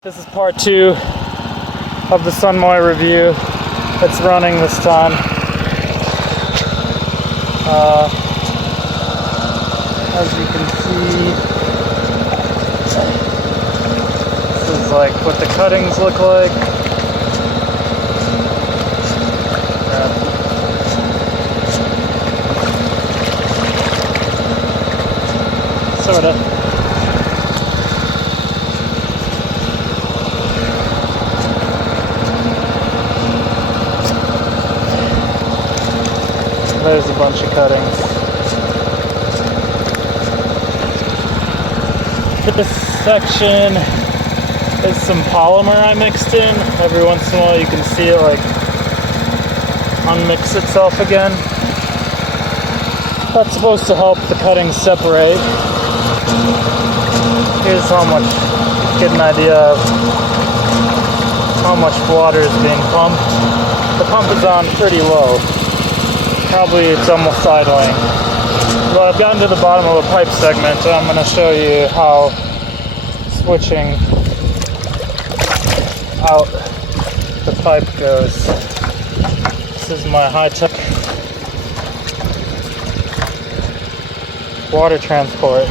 This is part 2 of the Sunmoy review. It's running this time. As you can see, this is like what the cuttings look like. Sorta. There's a bunch of cuttings. This section is some polymer I mixed in. Every once in a while you can see it like unmix itself again. That's supposed to help the cuttings separate. Here's how much, get an idea of how much water is being pumped. The pump is on pretty low. Probably it's almost idling. Well, I've gotten to the bottom of a pipe segment, and I'm going to show you how switching out the pipe goes. This is my high-tech water transport.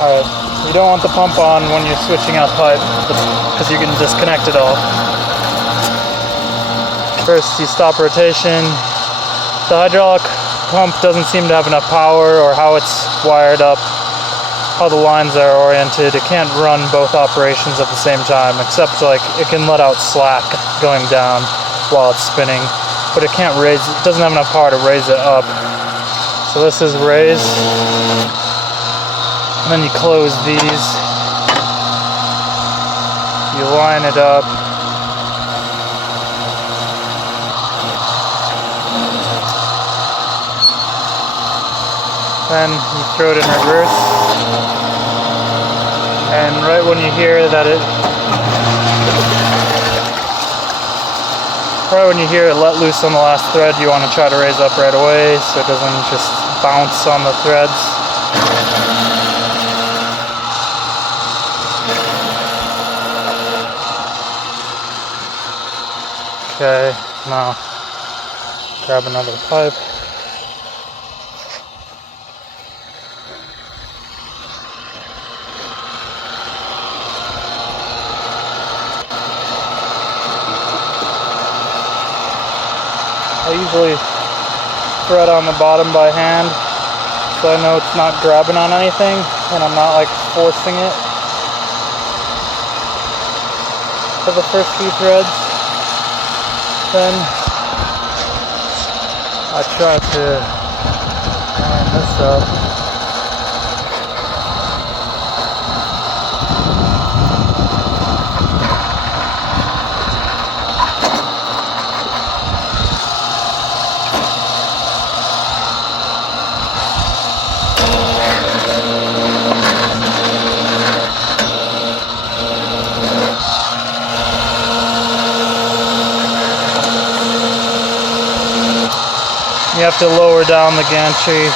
Alright. You don't want the pump on when you're switching out pipe because you can disconnect it all. First you stop rotation. The hydraulic pump doesn't seem to have enough power, or how it's wired up, how the lines are oriented. It can't run both operations at the same time, except like it can let out slack going down while it's spinning, but it can't raise, it doesn't have enough power to raise it up. So this is raise. And then you close these, you line it up, then you throw it in reverse, and right when you hear that it let loose on the last thread, you want to try to raise up right away so it doesn't just bounce on the threads. Okay, now grab another pipe. I usually thread on the bottom by hand, so I know it's not grabbing on anything and I'm not like forcing it for the first few threads. Then I try to line this up. You have to lower down the gantry